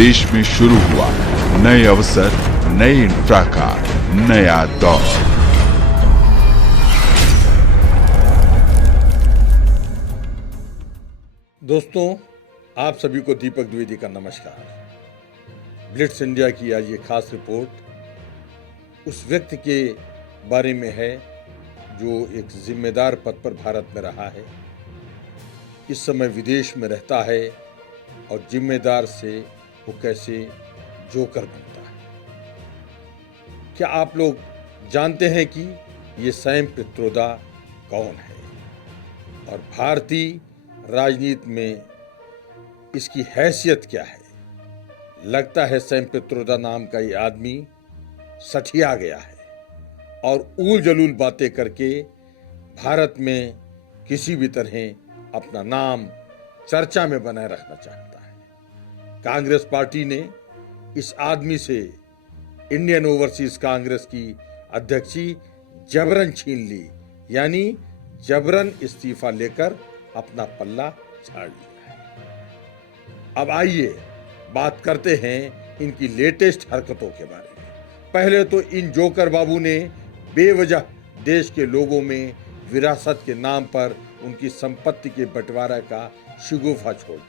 देश में शुरू हुआ नए अवसर, नए इंफ्रा का नया दौर। दोस्तों, आप सभी को दीपक द्विवेदी का नमस्कार। ब्लिट्स इंडिया की आज ये खास रिपोर्ट उस व्यक्ति के बारे में है जो एक जिम्मेदार पद पर भारत में रहा है, इस समय विदेश में रहता है और जिम्मेदार से वो कैसे जोकर बनता है। क्या आप लोग जानते हैं कि ये सैम पित्रोदा कौन है और भारतीय राजनीति में इसकी हैसियत क्या है? लगता है सैम पित्रोदा नाम का ये आदमी सठिया गया है और ऊल जलूल बातें करके भारत में किसी भी तरह अपना नाम चर्चा में बनाए रखना चाहता है। कांग्रेस पार्टी ने इस आदमी से इंडियन ओवरसीज कांग्रेस की अध्यक्षी जबरन छीन ली, यानी जबरन इस्तीफा लेकर अपना पल्ला झाड़ लिया है। अब आइए बात करते हैं इनकी लेटेस्ट हरकतों के बारे में। पहले तो इन जोकर बाबू ने बेवजह देश के लोगों में विरासत के नाम पर उनकी संपत्ति के बंटवारा का शगुफा छोड़ दिया।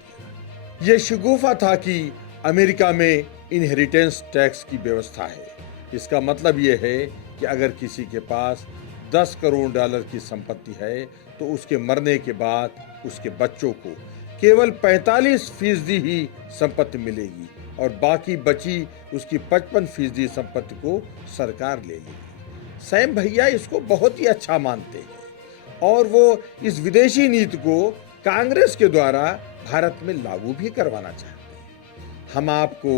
यह शगुफा था कि अमेरिका में इनहेरिटेंस टैक्स की व्यवस्था है। इसका मतलब यह है कि अगर किसी के पास $10 करोड़ की संपत्ति है तो उसके मरने के बाद उसके बच्चों को केवल 45% ही संपत्ति मिलेगी और बाकी बची उसकी 55% संपत्ति को सरकार ले लेगी। सैम भैया इसको बहुत ही अच्छा मानते हैं और वो इस विदेशी नीति को कांग्रेस के द्वारा भारत में लागू भी करवाना चाहते हैं। हम आपको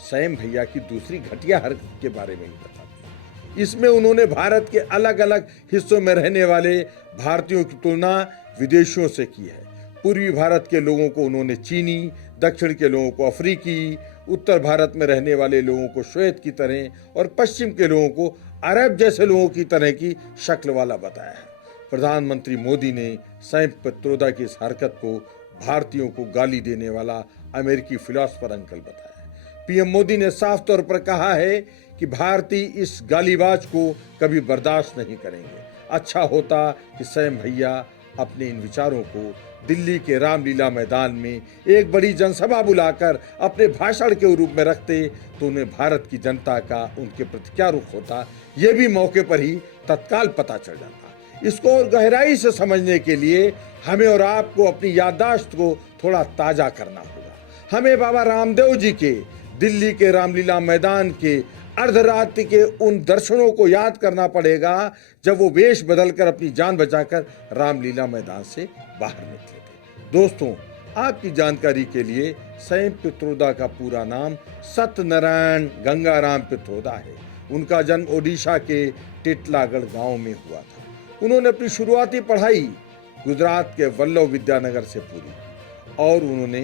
सैम भैया की दूसरी घटिया हरकत के बारे में भी बताते हैं। इसमें उन्होंने भारत के अलग अलग हिस्सों में रहने वाले भारतीयों की तुलना विदेशियों से की है। पूर्वी भारत के लोगों को उन्होंने चीनी, दक्षिण के लोगों को अफ्रीकी, उत्तर भारत में रहने वाले लोगों को श्वेत की तरह और पश्चिम के लोगों को अरब जैसे लोगों की तरह की शक्ल वाला बताया है। प्रधानमंत्री मोदी ने सैम पित्रोदा की इस हरकत को भारतीयों को गाली देने वाला अमेरिकी फिलोसोफर अंकल बताया। पीएम मोदी ने साफ तौर पर कहा है कि भारतीय इस गालीबाज को कभी बर्दाश्त नहीं करेंगे। अच्छा होता कि सैम भैया अपने इन विचारों को दिल्ली के रामलीला मैदान में एक बड़ी जनसभा बुलाकर अपने भाषण के रूप में रखते तो उन्हें भारत की जनता का उनके प्रति क्या रुख होता, ये भी मौके पर ही तत्काल पता चल जाता। इसको और गहराई से समझने के लिए हमें और आपको अपनी याददाश्त को थोड़ा ताजा करना होगा। हमें बाबा रामदेव जी के दिल्ली के रामलीला मैदान के अर्धरात्रि के उन दर्शनों को याद करना पड़ेगा जब वो वेश बदलकर अपनी जान बचाकर रामलीला मैदान से बाहर निकले थे। दोस्तों, आपकी जानकारी के लिए सैम पित्रोदा का पूरा नाम सत्यनारायण गंगाराम पित्रोदा है। उनका जन्म ओडिशा के टिटलागढ़ गांव में हुआ था। उन्होंने अपनी शुरुआती पढ़ाई गुजरात के वल्लभ विद्यानगर से पूरी और उन्होंने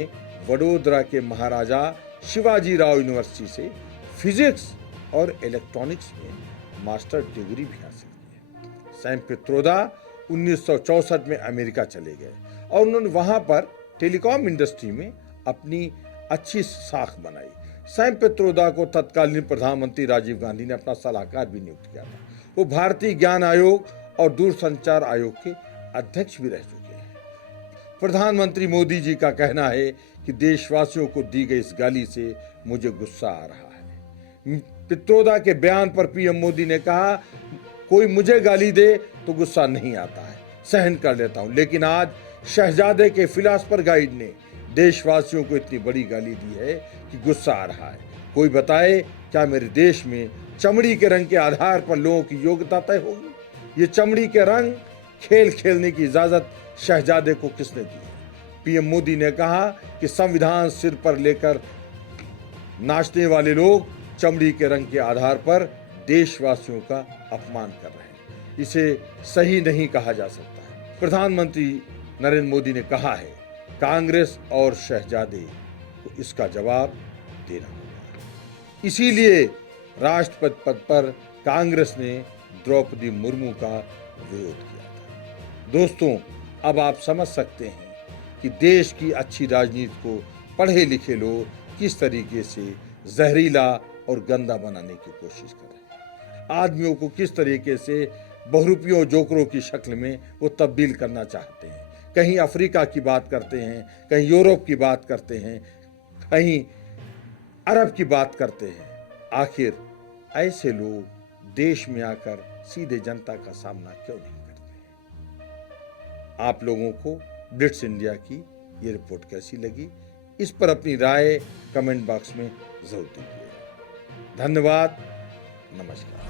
वडोदरा के महाराजा शिवाजी राव यूनिवर्सिटी से फिजिक्स और इलेक्ट्रॉनिक्स में मास्टर डिग्री भी हासिल की। सैम पित्रोदा 1964 में अमेरिका चले गए और उन्होंने वहां पर टेलीकॉम इंडस्ट्री में अपनी अच्छी साख बनाई। सैम पित्रोदा को तत्कालीन प्रधानमंत्री राजीव गांधी ने अपना सलाहकार भी नियुक्त किया था। वो भारतीय ज्ञान आयोग और दूरसंचार आयोग के अध्यक्ष भी रह चुके हैं। प्रधानमंत्री मोदी जी का कहना है कि देशवासियों को दी गई इस गाली से मुझे गुस्सा आ रहा है। पित्रोदा के बयान पर पीएम मोदी ने कहा, कोई मुझे गाली दे तो गुस्सा नहीं आता है, सहन कर लेता हूं, लेकिन आज शहजादे के फिलोसोफर गाइड ने देशवासियों को इतनी बड़ी गाली दी है कि गुस्सा आ रहा है। कोई बताए क्या मेरे देश में चमड़ी के रंग के आधार पर लोगों की योग्यता तय होगी? ये चमड़ी के रंग खेल खेलने की इजाजत शहजादे को किसने दी? पीएम मोदी ने कहा कि संविधान सिर पर लेकर नाचने वाले लोग चमड़ी के रंग के आधार पर देशवासियों का अपमान कर रहे हैं। इसे सही नहीं कहा जा सकता। प्रधानमंत्री नरेंद्र मोदी ने कहा है, कांग्रेस और शहजादे को इसका जवाब देना होगा। इसीलिए राष्ट्रपति पद पर कांग्रेस ने द्रौपदी मुर्मू का विरोध किया था। दोस्तों, अब आप समझ सकते हैं कि देश की अच्छी राजनीति को पढ़े लिखे लोग किस तरीके से जहरीला और गंदा बनाने की कोशिश कर रहे हैं। आदमियों को किस तरीके से बहुरूपियों जोकरों की शक्ल में वो तब्दील करना चाहते हैं। कहीं अफ्रीका की बात करते हैं, कहीं यूरोप की बात करते हैं, कहीं अरब की बात करते हैं। आखिर ऐसे लोग देश में आकर सीधे जनता का सामना क्यों नहीं करते हैं? आप लोगों को ब्लिट्स इंडिया की ये रिपोर्ट कैसी लगी, इस पर अपनी राय कमेंट बॉक्स में जरूर दीजिए। धन्यवाद, नमस्कार।